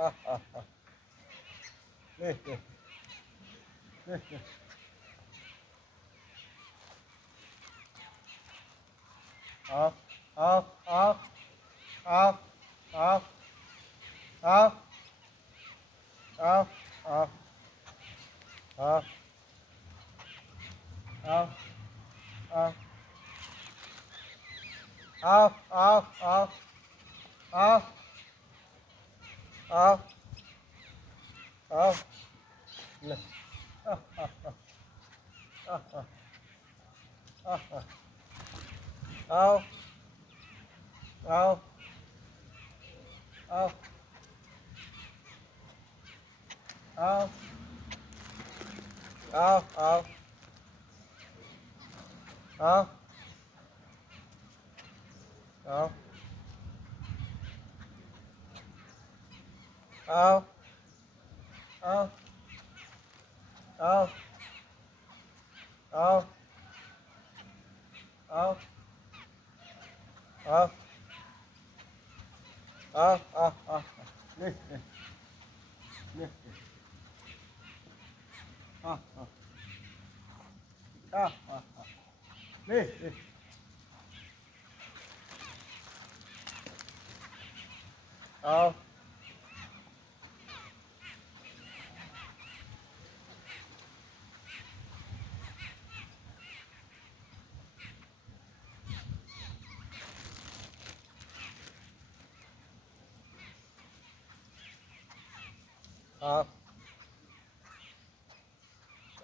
นี่เอาเอาเอาเอาเอาเอาเอาเอาเอาเอาเอาเอาเอาเอาเอาเอาเอาเลยเอาเอาเอาเอาเอาเอาเอาเอาเอาเอาเอาเอาเอาเอาเอาเอาเอาเอาเอานี่นี่เอาเอานี่เอา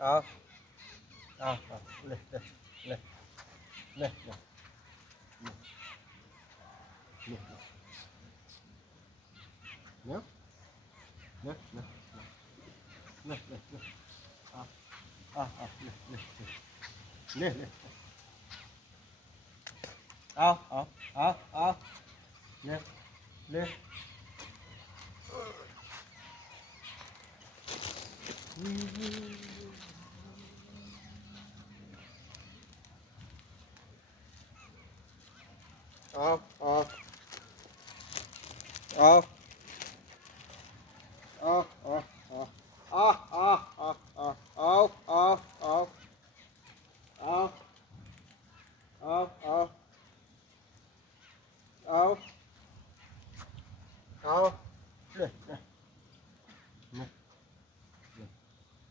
เอาเลยเลยเลยเลยเนาะเนาะเนาะเนาะเนาะเลยเลยเอา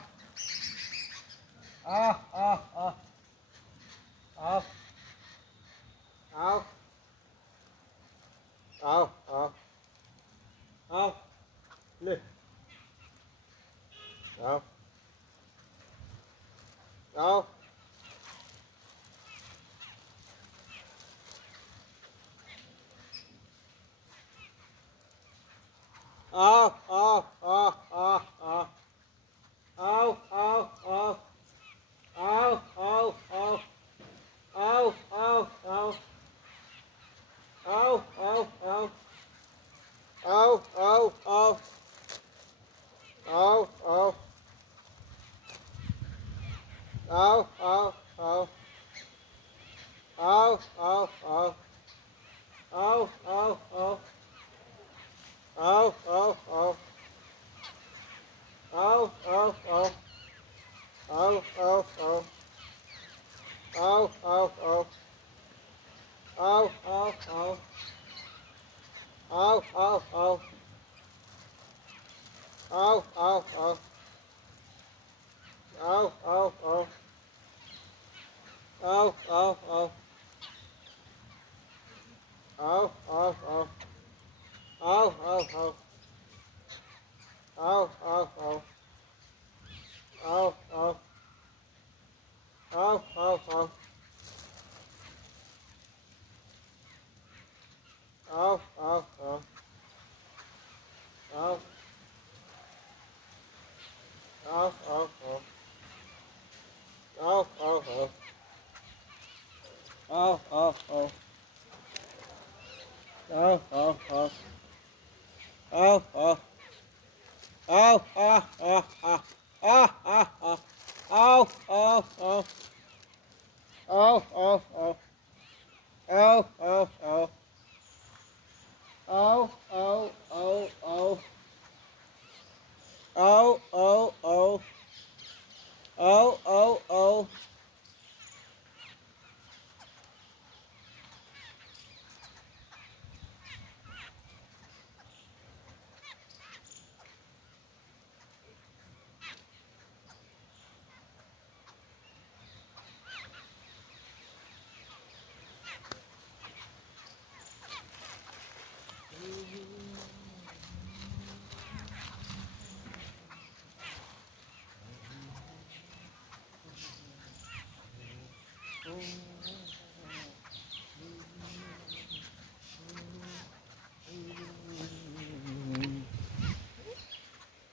เลยเลยเอาเลย เอา